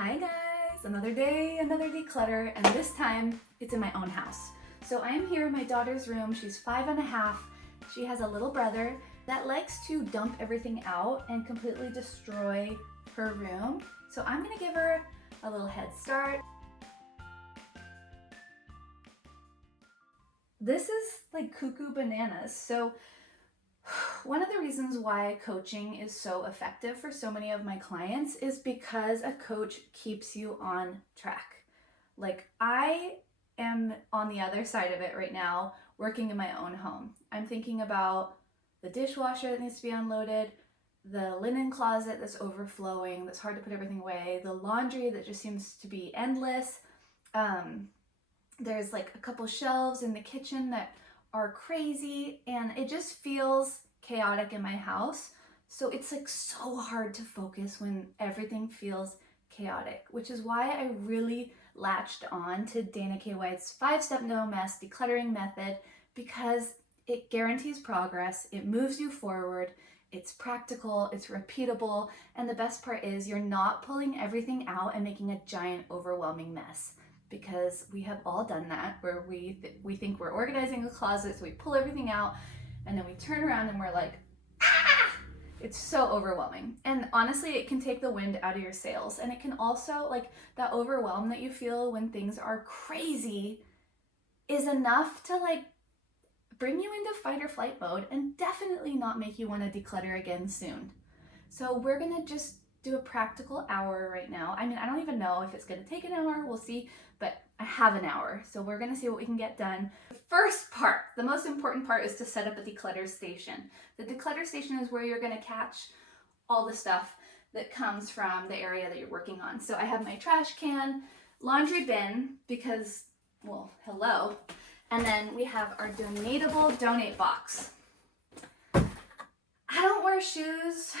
Hi guys, another day, another declutter, and this time it's in my own house. So I am here in my daughter's room. She's 5.5. She has a little brother that likes to dump everything out and completely destroy her room. So I'm gonna give her a little head start. This is like cuckoo bananas. So one of the reasons why coaching is so effective for so many of my clients is because a coach keeps you on track. Like, I am on the other side of it right now, working in my own home. I'm thinking about the dishwasher that needs to be unloaded, the linen closet that's overflowing, that's hard to put everything away, the laundry that just seems to be endless. There's like a couple shelves in the kitchen that are crazy, and it just feels chaotic in my house. So it's like so hard to focus when everything feels chaotic, which is why I really latched on to Dana K. White's 5-step no mess decluttering method, because it guarantees progress, it moves you forward, it's practical, it's repeatable, and the best part is you're not pulling everything out and making a giant overwhelming mess. Because we have all done that, where we think we're organizing a closet, so we pull everything out, and then we turn around and we're like, ah! It's so overwhelming. And honestly, it can take the wind out of your sails. And it can also, like, that overwhelm that you feel when things are crazy is enough to like bring you into fight or flight mode and definitely not make you want to declutter again soon. So we're gonna just do a practical hour right now. I mean, I don't even know if it's gonna take an hour, we'll see, but I have an hour, so we're gonna see what we can get done. The first part, the most important part, is to set up a declutter station. The declutter station is where you're gonna catch all the stuff that comes from the area that you're working on. So I have my trash can, laundry bin, because, well, hello, and then we have our donatable donate box. I don't wear shoes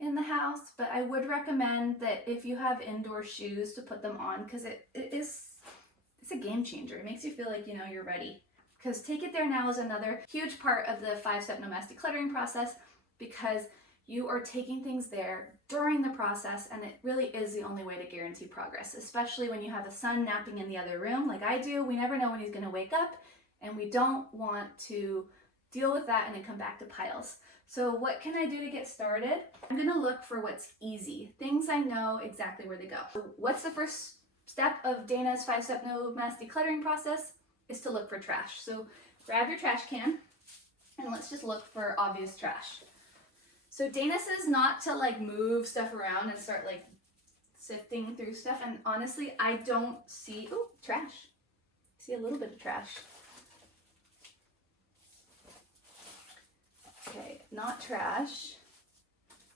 in the house, but I would recommend that if you have indoor shoes to put them on, because it's a game changer. It makes you feel like, you know, you're ready. Because Take It There Now is another huge part of the 5-step no mess decluttering process, because you are taking things there during the process, and it really is the only way to guarantee progress, especially when you have a son napping in the other room like I do. We never know when he's going to wake up, and we don't want to deal with that and then come back to piles. So what can I do to get started? I'm gonna look for what's easy, things I know exactly where to go. What's the first step of Dana's 5-step no mess decluttering process? Is to look for trash. So grab your trash can and let's just look for obvious trash. So Dana says not to like move stuff around and start like sifting through stuff, and honestly I don't see, oh, trash. I see a little bit of trash. Okay, not trash.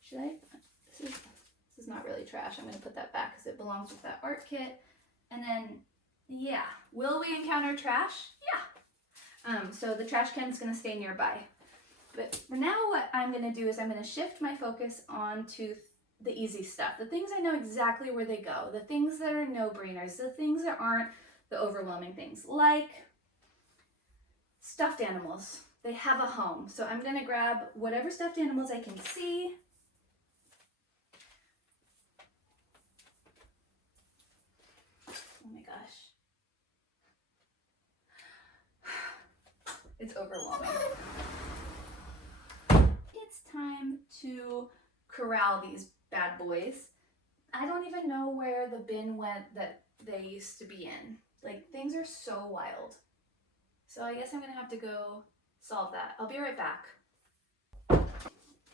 Should I? This is not really trash. I'm gonna put that back because it belongs with that art kit. And then, yeah, will we encounter trash? Yeah. So the trash can is gonna stay nearby. But for now, what I'm gonna do is I'm gonna shift my focus onto the easy stuff, the things I know exactly where they go, the things that are no-brainers, the things that aren't the overwhelming things, like stuffed animals. They have a home. So I'm gonna grab whatever stuffed animals I can see. Oh my gosh. It's overwhelming. It's time to corral these bad boys. I don't even know where the bin went that they used to be in. Like, things are so wild. So I guess I'm gonna have to go solve that. I'll be right back.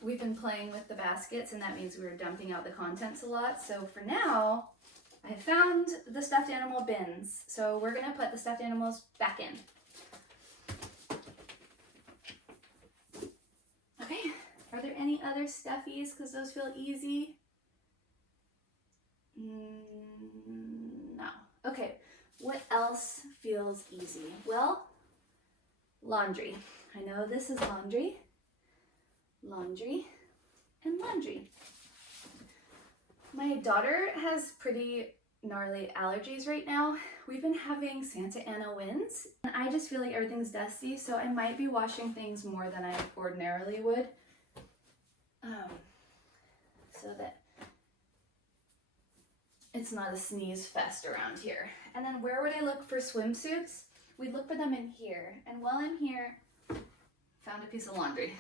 We've been playing with the baskets, and that means we were dumping out the contents a lot. So for now, I found the stuffed animal bins. So we're gonna put the stuffed animals back in. Okay, are there any other stuffies? Because those feel easy. No. Okay, what else feels easy? Well, laundry. I know this is laundry, laundry, and laundry. My daughter has pretty gnarly allergies right now. We've been having Santa Ana winds, and I just feel like everything's dusty, so I might be washing things more than I ordinarily would, so that it's not a sneeze fest around here. And then where would I look for swimsuits? We'd look for them in here. And while I'm here, found a piece of laundry.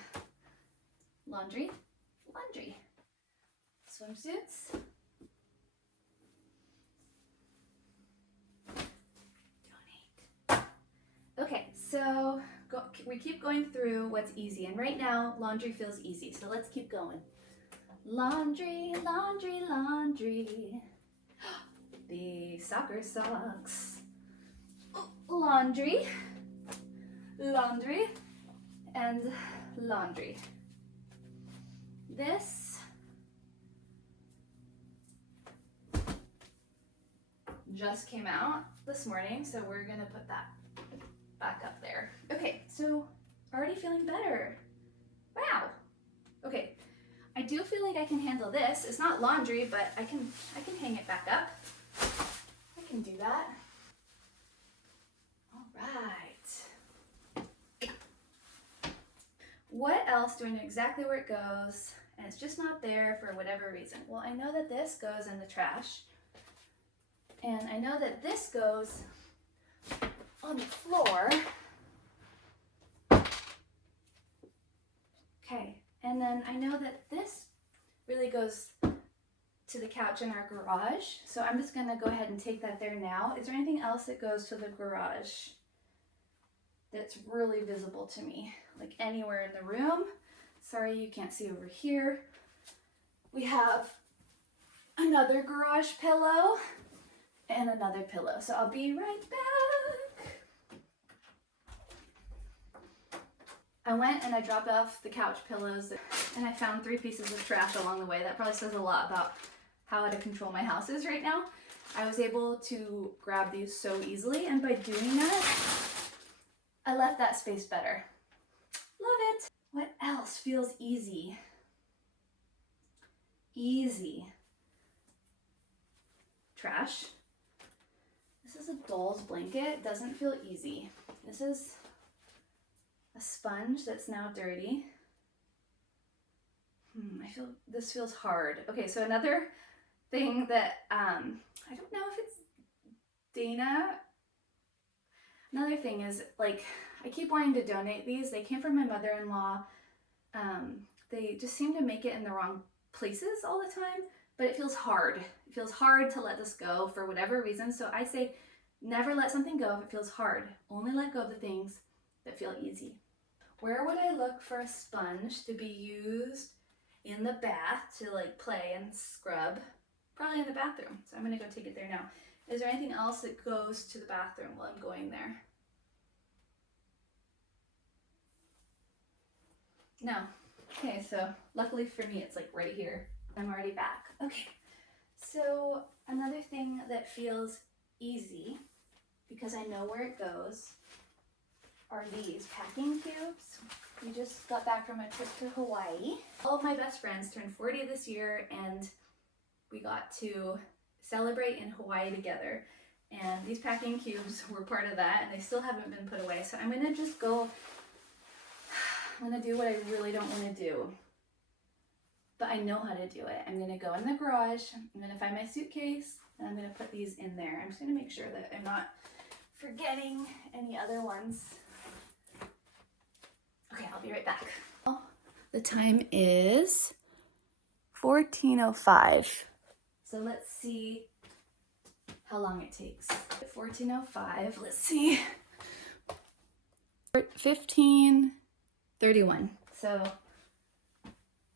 Laundry, laundry. Swimsuits. Donate. Okay, so we keep going through what's easy. And right now, laundry feels easy. So let's keep going. Laundry, laundry, laundry. The soccer socks. Laundry, laundry, and laundry. This just came out this morning, so we're gonna put that back up there. Okay, so already feeling better. Wow. Okay, I do feel like I can handle this. It's not laundry, but I can hang it back up. I can do that. All right. What else do I know exactly where it goes? And it's just not there for whatever reason. Well, I know that this goes in the trash. And I know that this goes on the floor. Okay, and then I know that this really goes to the couch in our garage. So I'm just gonna go ahead and take that there now. Is there anything else that goes to the garage that's really visible to me? Like anywhere in the room? Sorry, you can't see over here. We have another garage pillow and another pillow. So I'll be right back. I went and I dropped off the couch pillows and I found 3 pieces of trash along the way. That probably says a lot about how out of control my house is right now. I was able to grab these so easily, and by doing that, I left that space better. Love it. What else feels easy? Easy. Trash. This is a doll's blanket. Doesn't feel easy. This is a sponge that's now dirty. I feel this feels hard. Okay, so another thing that I don't know if it's Dana. Another thing is, like, I keep wanting to donate these. They came from my mother-in-law. They just seem to make it in the wrong places all the time, but it feels hard. It feels hard to let this go for whatever reason. So I say never let something go if it feels hard. Only let go of the things that feel easy. Where would I look for a sponge to be used in the bath to like play and scrub? Probably in the bathroom. So I'm gonna go take it there now. Is there anything else that goes to the bathroom while I'm going there? No. Okay, so luckily for me, it's like right here. I'm already back. Okay, so another thing that feels easy, because I know where it goes, are these packing cubes. We just got back from a trip to Hawaii. All of my best friends turned 40 this year, and we got to celebrate in Hawaii together. And these packing cubes were part of that, and they still haven't been put away. So I'm gonna just go, I'm gonna do what I really don't wanna do, but I know how to do it. I'm gonna go in the garage, I'm gonna find my suitcase, and I'm gonna put these in there. I'm just gonna make sure that I'm not forgetting any other ones. Okay, I'll be right back. The time is 14:05. So let's see how long it takes. 14:05, let's see. 15:31. So a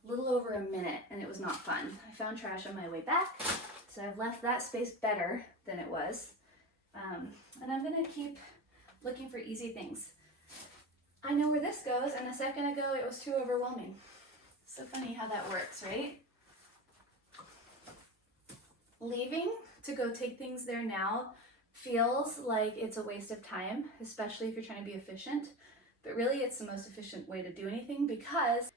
little over a minute, and it was not fun. I found trash on my way back, so I've left that space better than it was. And I'm gonna keep looking for easy things. I know where this goes, and a second ago it was too overwhelming. So funny how that works, right? Leaving to go take things there now feels like it's a waste of time, especially if you're trying to be efficient. But really, it's the most efficient way to do anything because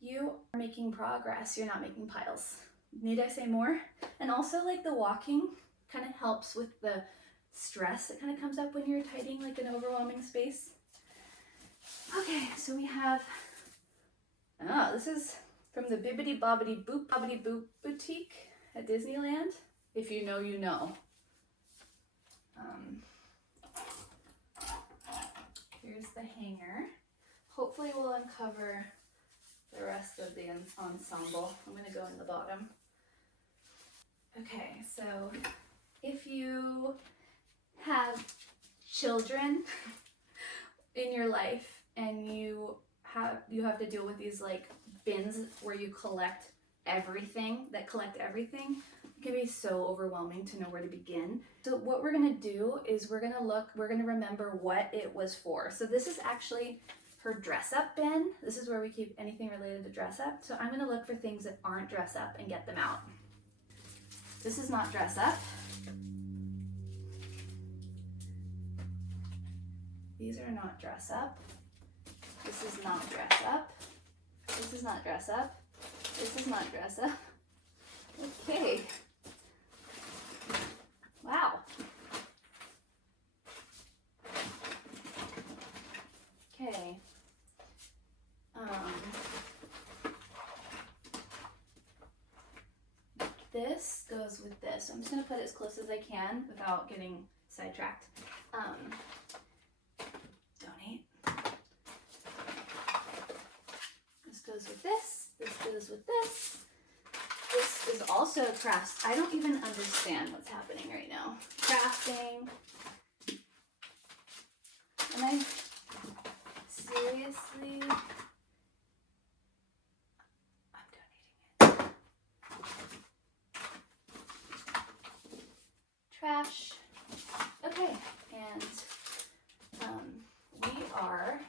you are making progress. You're not making piles. Need I say more? And also, like, the walking kind of helps with the stress that kind of comes up when you're tidying like an overwhelming space. Okay, so we have, this is from the Bibbidi Bobbidi Boop Bobbidi Boop Boutique at Disneyland. If you know, you know. Here's the hanger. Hopefully we'll uncover the rest of the ensemble. I'm going to go in the bottom. Okay, so if you have children in your life and you have to deal with these like bins where you collect everything, it can be so overwhelming to know where to begin. So what we're gonna do is we're gonna remember what it was for. So this is actually her dress up bin. This is where we keep anything related to dress up. So I'm gonna look for things that aren't dress up and get them out. This is not dress up. These are not dress up. This is not dress up. This is not dress up. This is not dress up. Okay. Wow. Okay. This goes with this. I'm just gonna put it as close as I can without getting sidetracked. Donate. This goes with this. This goes with this. This is also crafts. I don't even understand what's happening right now. Crafting. And I seriously, I'm donating it. Trash. Okay, and we are,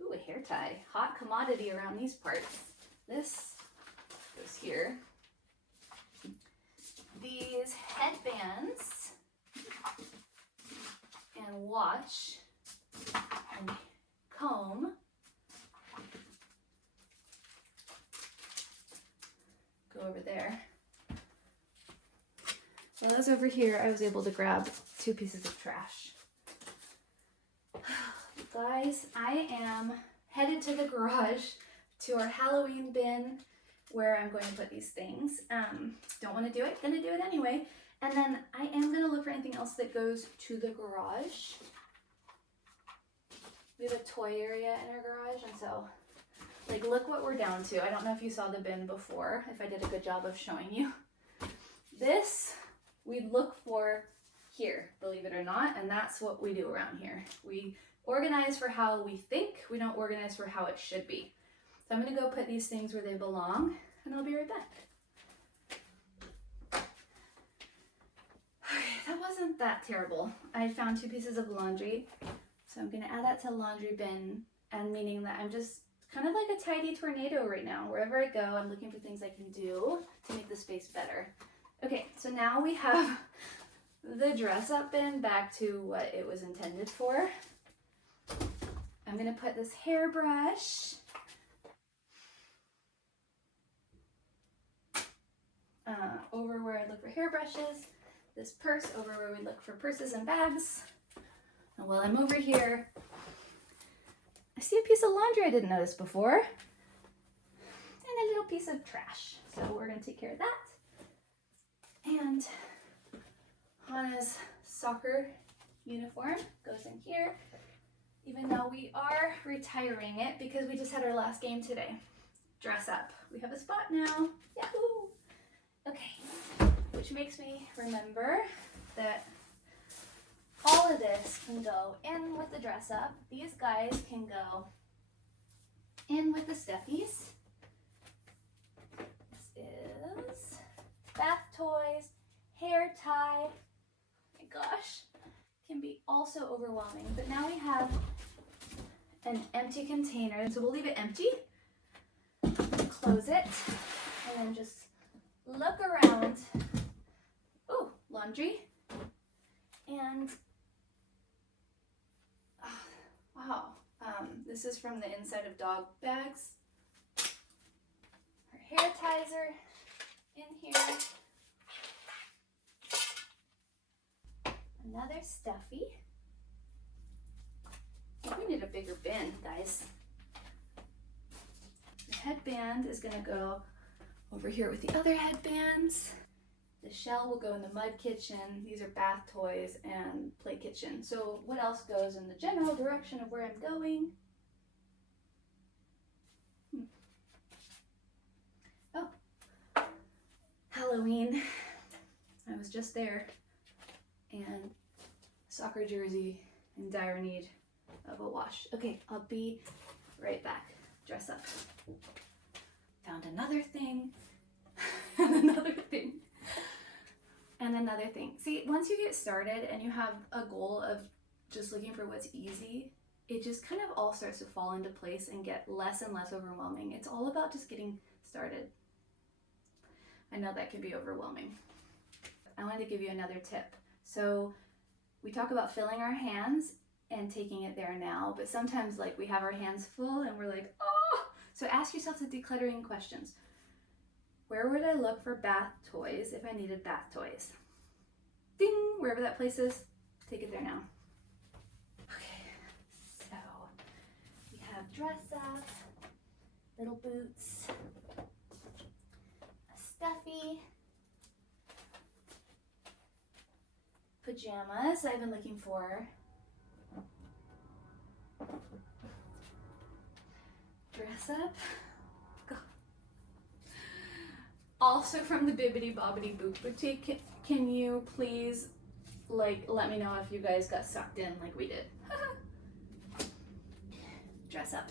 ooh, a hair tie. Hot commodity around these parts. This goes here. These headbands and watch and comb go over there. So those over here, I was able to grab 2 pieces of trash. Guys, I am headed to the garage to our Halloween bin where I'm going to put these things. Don't want to do it, gonna do it anyway. And then I am gonna look for anything else that goes to the garage. We have a toy area in our garage, and so, like, look what we're down to. I don't know if you saw the bin before, if I did a good job of showing you. This, we look for here, believe it or not, and that's what we do around here. We organize for how we think, we don't organize for how it should be. So I'm gonna go put these things where they belong, and I'll be right back. Okay, that wasn't that terrible. I found 2 pieces of laundry, so I'm gonna add that to the laundry bin, and meaning that I'm just kind of like a tidy tornado right now. Wherever I go, I'm looking for things I can do to make the space better. Okay, so now we have the dress up bin back to what it was intended for. I'm gonna put this hairbrush over where I look for hairbrushes, this purse over where we look for purses and bags. And while I'm over here, I see a piece of laundry I didn't notice before, and a little piece of trash. So we're gonna take care of that. And Hannah's soccer uniform goes in here, even though we are retiring it because we just had our last game today. Dress up. We have a spot now. Yahoo! Okay, which makes me remember that all of this can go in with the dress up. These guys can go in with the stuffies. This is bath toys, hair tie. Oh my gosh, can be also overwhelming. But now we have an empty container, so we'll leave it empty. Close it, and then just look around. Oh, laundry. And wow, this is from the inside of dog bags. Her hair ties are in here. Another stuffy. I think we need a bigger bin, guys. The headband is gonna go over here with the other headbands. The shell will go in the mud kitchen. These are bath toys and play kitchen. So what else goes in the general direction of where I'm going? Oh, Halloween. I was just there, and soccer jersey in dire need of a wash. Okay, I'll be right back. Dress up. Found another thing, and another thing, and another thing. See, once you get started and you have a goal of just looking for what's easy, it just kind of all starts to fall into place and get less and less overwhelming. It's all about just getting started. I know that can be overwhelming. I wanted to give you another tip. So we talk about filling our hands and taking it there now, but sometimes like we have our hands full and we're like, oh! So ask yourself the decluttering questions. Where would I look for bath toys if I needed bath toys? Ding! Wherever that place is, take it there now. Okay, so we have dress up, little boots, a stuffy, pajamas I've been looking for, dress up, also from the Bibbidi Bobbidi Boop Boutique. Can you please let me know if you guys got sucked in like we did? Dress up.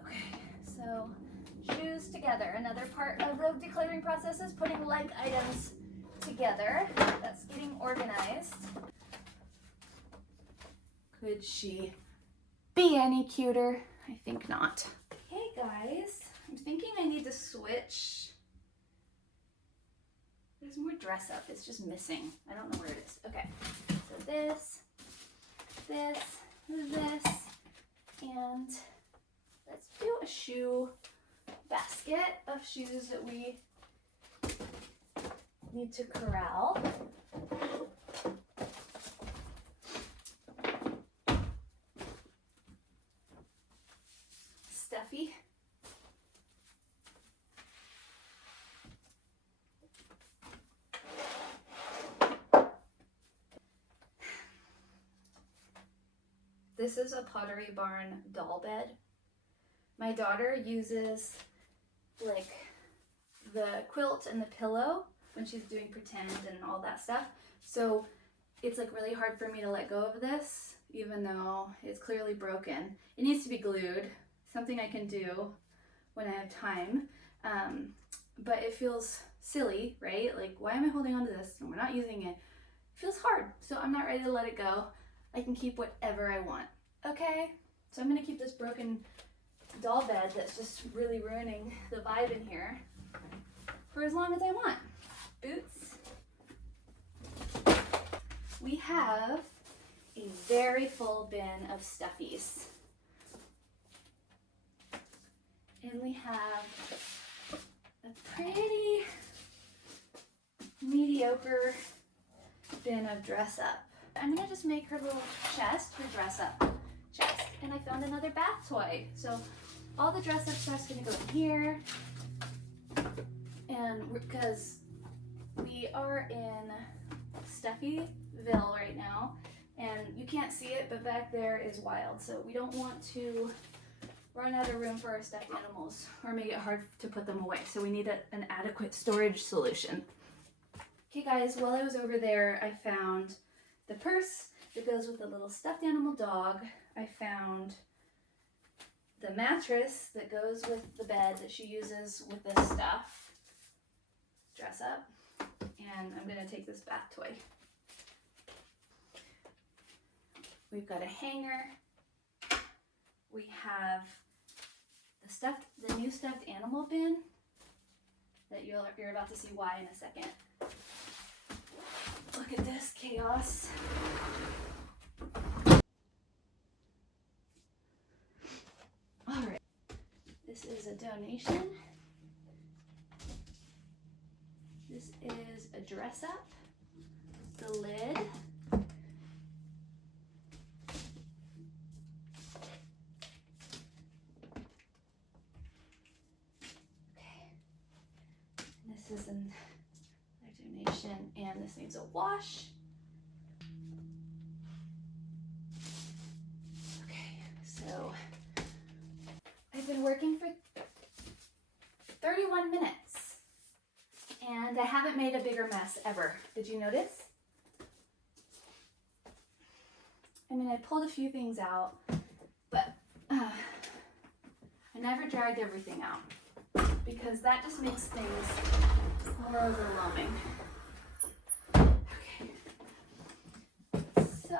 Okay, so shoes together. Another part of the decluttering process is putting like items together. That's getting organized. Could she be any cuter? I think not. Hey guys, I'm thinking I need to switch. There's more dress up, it's just missing. I don't know where it is. Okay, so this, and let's do a shoe basket of shoes that we need to corral. Stuffy. This is a Pottery Barn doll bed. My daughter uses like the quilt and the pillow when she's doing pretend and all that stuff. So it's like really hard for me to let go of this, even though it's clearly broken. It needs to be glued, something I can do when I have time. But it feels silly, right? Like, why am I holding on to this and we're not using it? It feels hard, so I'm not ready to let it go. I can keep whatever I want. Okay, so I'm gonna keep this broken doll bed that's just really ruining the vibe in here for as long as I want. Boots. We have a very full bin of stuffies. And we have a pretty mediocre bin of dress up. I'm gonna just make her little chest, her dress up chest. And I found another bath toy. So all the dress up stuff's gonna go in here. And because we are in Stuffyville right now, and you can't see it, but back there is wild. So we don't want to run out of room for our stuffed animals or make it hard to put them away. So we need an adequate storage solution. Okay guys, while I was over there, I found the purse that goes with the little stuffed animal dog. I found the mattress that goes with the bed that she uses with this stuff. Dress up. And I'm gonna take this bath toy. We've got a hanger. We have the new stuffed animal bin that you're about to see why in a second. Look at this chaos. All right, this is a donation. This is a dress up, the lid. is a donation, and this needs a wash. Okay, so I've been working for 31 minutes and I haven't made a bigger mess ever. Did you notice? I mean, I pulled a few things out, but I never dragged everything out because that just makes things more overwhelming. Okay, so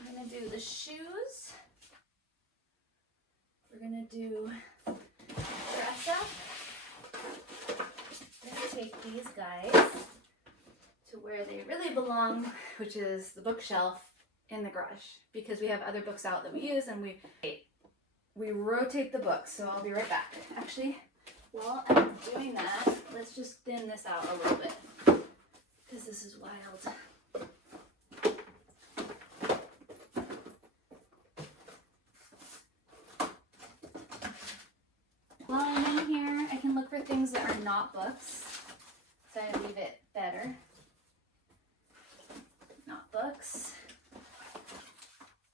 I'm gonna do the shoes. We're gonna do dress up. I'm gonna take these guys to where they really belong, which is the bookshelf in the garage, because we have other books out that we use, and we rotate the books. So I'll be right back. Actually, while I'm doing that, let's just thin this out a little bit because this is wild. While I'm in here, I can look for things that are not books, so I leave it better. Not books.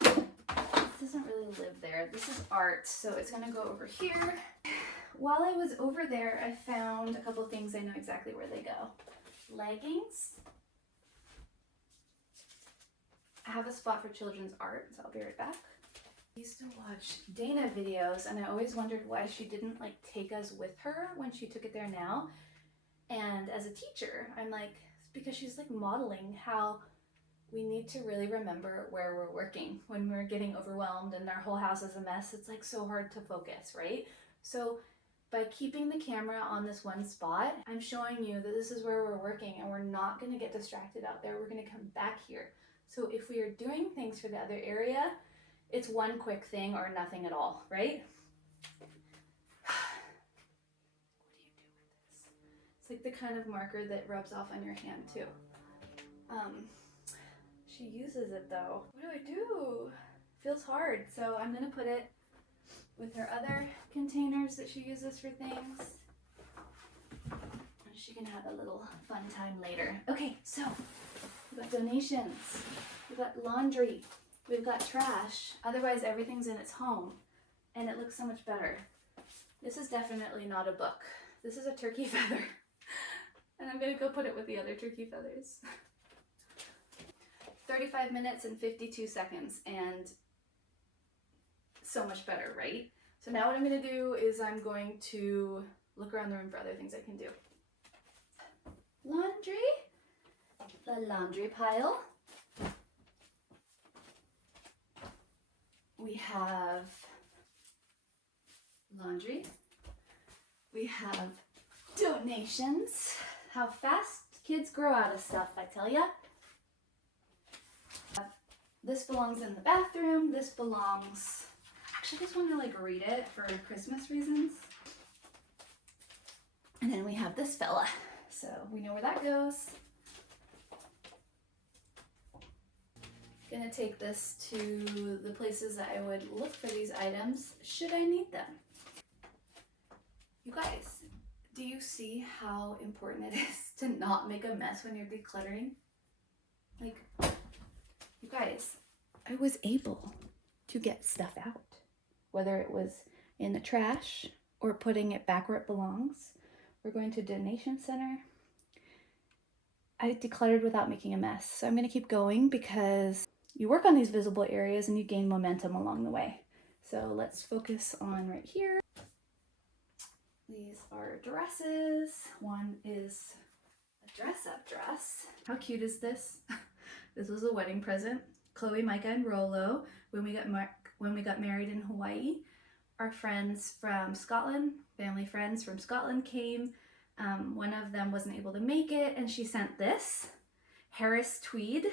This doesn't really live there. This is art, so it's gonna go over here. While I was over there, I found a couple things I know exactly where they go. Leggings. I have a spot for children's art, so I'll be right back. I used to watch Dana videos, and I always wondered why she didn't like take us with her when she took it there now. And as a teacher, I'm like, it's because she's like modeling how we need to really remember where we're working when we're getting overwhelmed and our whole house is a mess. It's like so hard to focus, right? So by keeping the camera on this one spot, I'm showing you that this is where we're working and we're not going to get distracted out there. We're going to come back here. So if we are doing things for the other area, it's one quick thing or nothing at all, right? What do you do with this? It's like the kind of marker that rubs off on your hand too. She uses it though. What do? Feels hard. So I'm gonna put it with her other containers that she uses for things. And she can have a little fun time later. Okay, so we've got donations, we've got laundry, we've got trash. Otherwise everything's in its home and it looks so much better. This is definitely not a book. This is a turkey feather. And I'm gonna go put it with the other turkey feathers. 35 minutes and 52 seconds and so much better, right? So now what I'm going to do is I'm going to look around the room for other things I can do. Laundry, the laundry pile. We have laundry. We have donations. How fast kids grow out of stuff, I tell ya. This belongs in the bathroom. This belongs, actually I just want to like read it for Christmas reasons. And then we have this fella. So we know where that goes. Gonna take this to the places that I would look for these items should I need them. You guys, do you see how important it is to not make a mess when you're decluttering? Like, you guys, I was able to get stuff out, whether it was in the trash or putting it back where it belongs. We're going to a donation center. I decluttered without making a mess. So I'm going to keep going because you work on these visible areas and you gain momentum along the way. So let's focus on right here. These are dresses. One is a dress-up dress. How cute is this? This was a wedding present. Chloe, Micah, and Rolo, when we got married in Hawaii. Our friends from Scotland, family friends from Scotland came. One of them wasn't able to make it, and she sent this Harris tweed.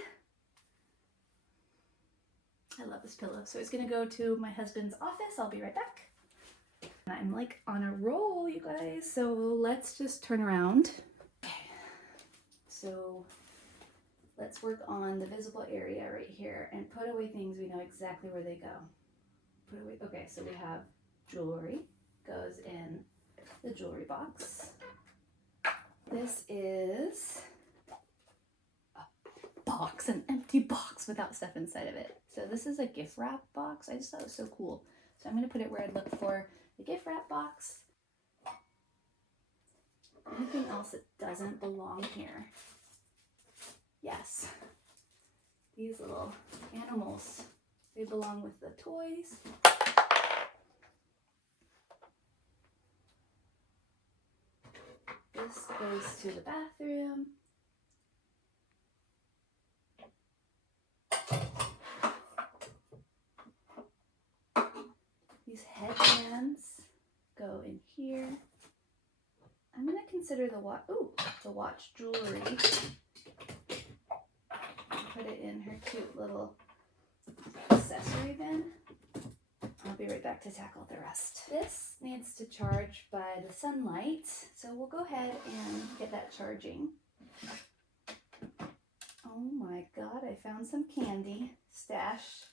I love this pillow. So it's gonna go to my husband's office. I'll be right back. I'm like on a roll, you guys. So let's just turn around. Okay. So let's work on the visible area right here and put away things we know exactly where they go. Put away, okay, so we have jewelry, goes in the jewelry box. This is a box, an empty box without stuff inside of it. So this is a gift wrap box. I just thought it was so cool. So I'm gonna put it where I'd look for the gift wrap box. Anything else that doesn't belong here? Yes, these little animals. They belong with the toys. This goes to the bathroom. These headbands go in here. I'm gonna consider the watch jewelry. Put it in her cute little accessory bin. I'll be right back to tackle the rest. This needs to charge by the sunlight, so we'll go ahead and get that charging. Oh my god, I found some candy stash.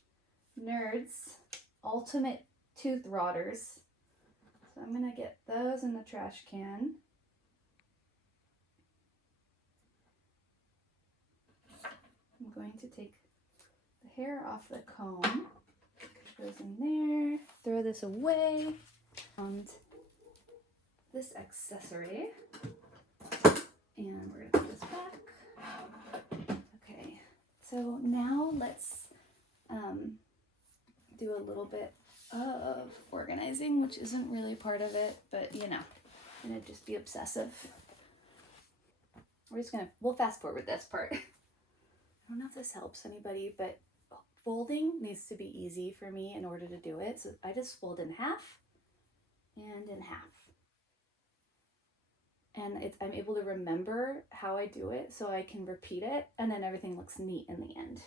Nerds ultimate tooth rotters. So I'm gonna get those in the trash can. I'm going to take the hair off the comb. Goes in there. Throw this away. And this accessory. And we're gonna put this back. Okay, so now let's do a little bit of organizing, which isn't really part of it, but you know, I'm gonna just be obsessive. We'll fast forward this part. I don't know if this helps anybody, but folding needs to be easy for me in order to do it. So I just fold in half and in half. And I'm able to remember how I do it so I can repeat it, and then everything looks neat in the end.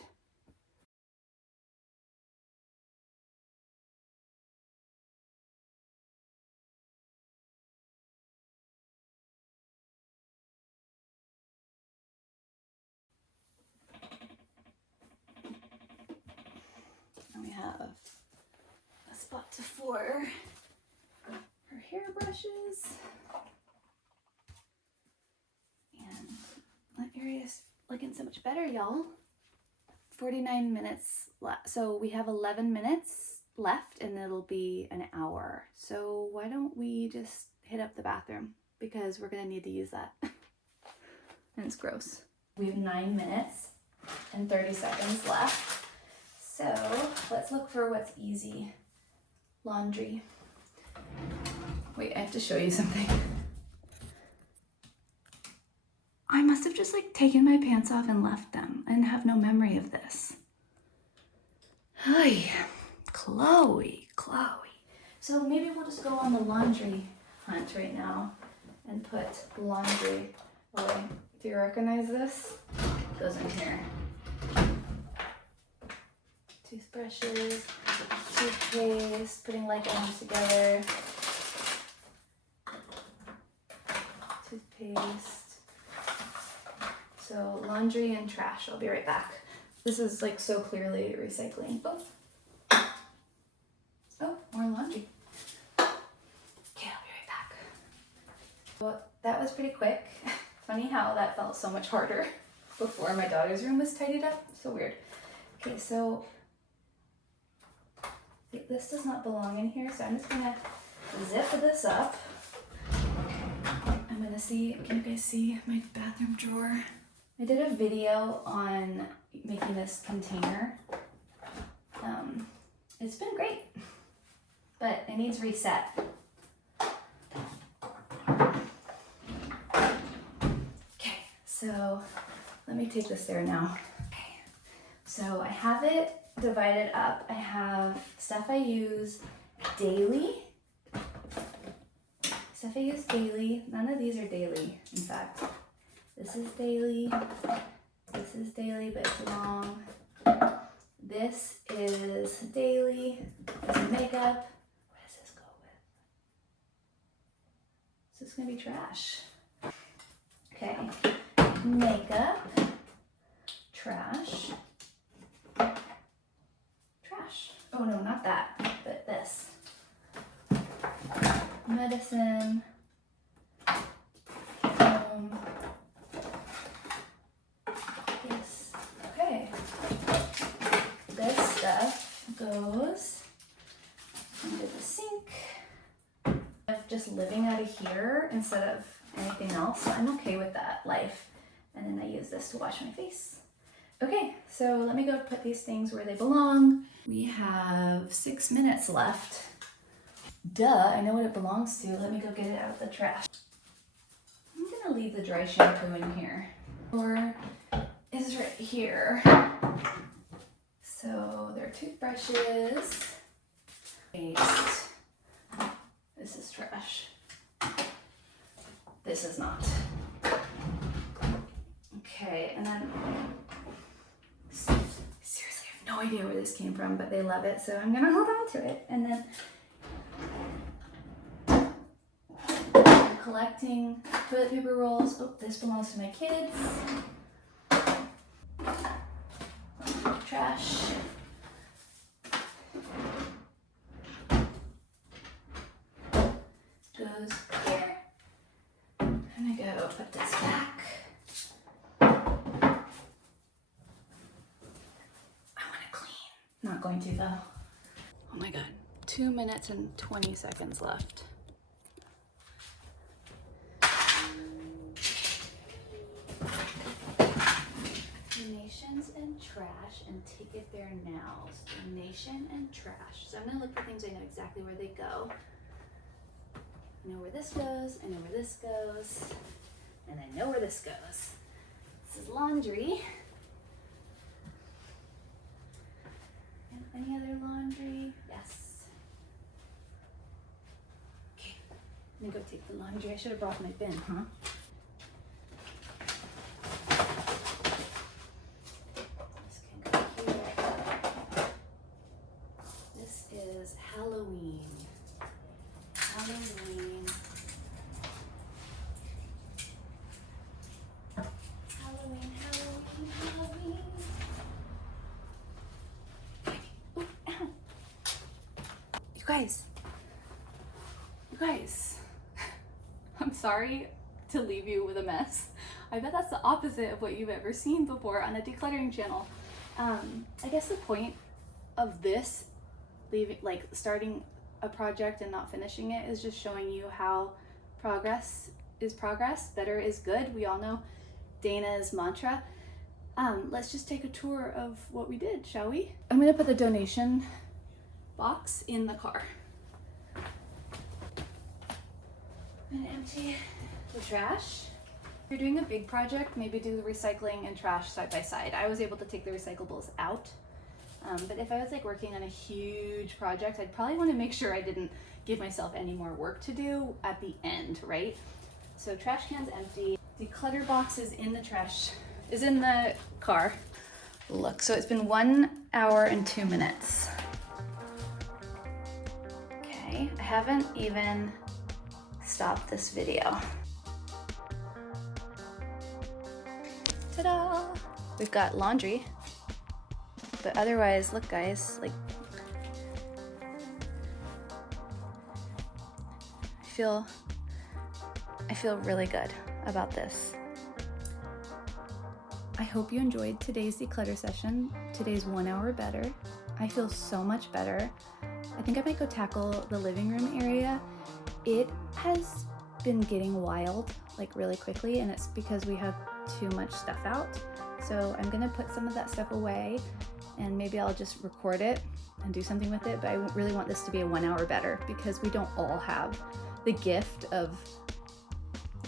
And we have a spot for her hairbrushes. And that area is looking so much better, y'all. 49 minutes left. So we have 11 minutes left and it'll be an hour. So why don't we just hit up the bathroom, because we're gonna need to use that. And it's gross. We have 9 minutes and 30 seconds left. So let's look for what's easy. Laundry. Wait, I have to show you something. I must have just like taken my pants off and left them and have no memory of this. Hi, Chloe. So maybe we'll just go on the laundry hunt right now and put laundry away. Do you recognize this? It goes in here. Toothbrushes, toothpaste, putting like items together. Toothpaste. So laundry and trash. I'll be right back. This is like so clearly recycling. Oh, more laundry. Okay, I'll be right back. Well, that was pretty quick. Funny how that felt so much harder before my daughter's room was tidied up. So weird. Okay, so this does not belong in here, so I'm just gonna zip this up. I'm gonna see, can you guys see my bathroom drawer? I did a video on making this container. It's been great, but it needs reset. Okay, so let me take this there now. Okay, so I have it divided up. I have stuff I use daily. None of these are daily, in fact. This is daily, but it's long. This is daily, this is makeup. What does this go with? This is gonna be trash. Okay, makeup, trash. Oh no, not that, but this. Medicine, just living out of here instead of anything else. So I'm okay with that life. And then I use this to wash my face. Okay, so let me go put these things where they belong. We have 6 minutes left. Duh, I know what it belongs to. Let me go get it out of the trash. I'm gonna leave the dry shampoo in here. Or is right here. So there are toothbrushes. Paste. This is trash. This is not. Okay, and then seriously, I have no idea where this came from, but they love it, so I'm gonna hold on to it. And then I'm collecting toilet paper rolls. Oh, this belongs to my kids. Trash. Goes here. I'm gonna go put this back. Not going to though. Oh my god, 2 minutes and 20 seconds left. Donations and trash, and take it there now. Donation and trash. So I'm gonna look for things I know exactly where they go. I know where this goes, I know where this goes, and I know where this goes. This is laundry. Any other laundry? Yes. Okay, I'm gonna go take the laundry. I should have brought my bin, huh? This can go here. This is Halloween. Halloween. Halloween, Halloween, Halloween. You guys, I'm sorry to leave you with a mess. I bet that's the opposite of what you've ever seen before on a decluttering channel. I guess the point of this, starting a project and not finishing it, is just showing you how progress is progress, better is good. We all know Dana's mantra. Let's just take a tour of what we did, shall we? I'm gonna put the donation box in the car. I'm gonna empty the trash. If you're doing a big project, maybe do the recycling and trash side by side. I was able to take the recyclables out, but if I was working on a huge project, I'd probably want to make sure I didn't give myself any more work to do at the end, right? So trash can's empty. Declutter box is in the trash, is in the car. Look, so it's been 1 hour and 2 minutes. Okay, I haven't even stopped this video. Ta-da! We've got laundry, but otherwise, look guys, I feel really good about this. I hope you enjoyed today's declutter session. Today's 1 hour better. I feel so much better. I think I might go tackle the living room area. It has been getting wild really quickly, and it's because we have too much stuff out. So I'm gonna put some of that stuff away, and maybe I'll just record it and do something with it, but I really want this to be a 1 hour better because we don't all have the gift of,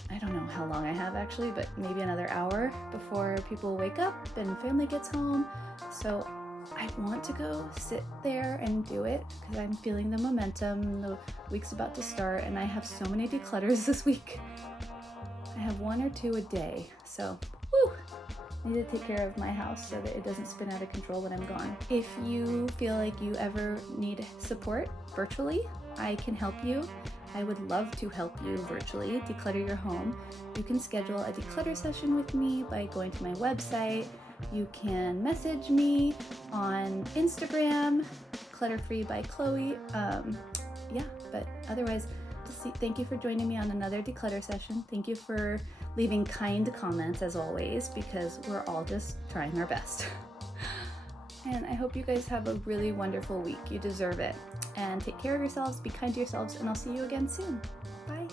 I don't know how long I have actually, but maybe another hour before people wake up and family gets home. So I want to go sit there and do it because I'm feeling the momentum. The week's about to start and I have so many declutters this week. I have 1 or 2 a day, so woo! I need to take care of my house so that it doesn't spin out of control when I'm gone. If you feel like you ever need support virtually, I can help you. I would love to help you virtually declutter your home. You can schedule a declutter session with me by going to my website. You can message me on Instagram, clutter-free by Chloe. Yeah, but otherwise, thank you for joining me on another declutter session. Thank you for leaving kind comments as always, because we're all just trying our best. And I hope you guys have a really wonderful week. You deserve it. And take care of yourselves, be kind to yourselves, and I'll see you again soon. Bye.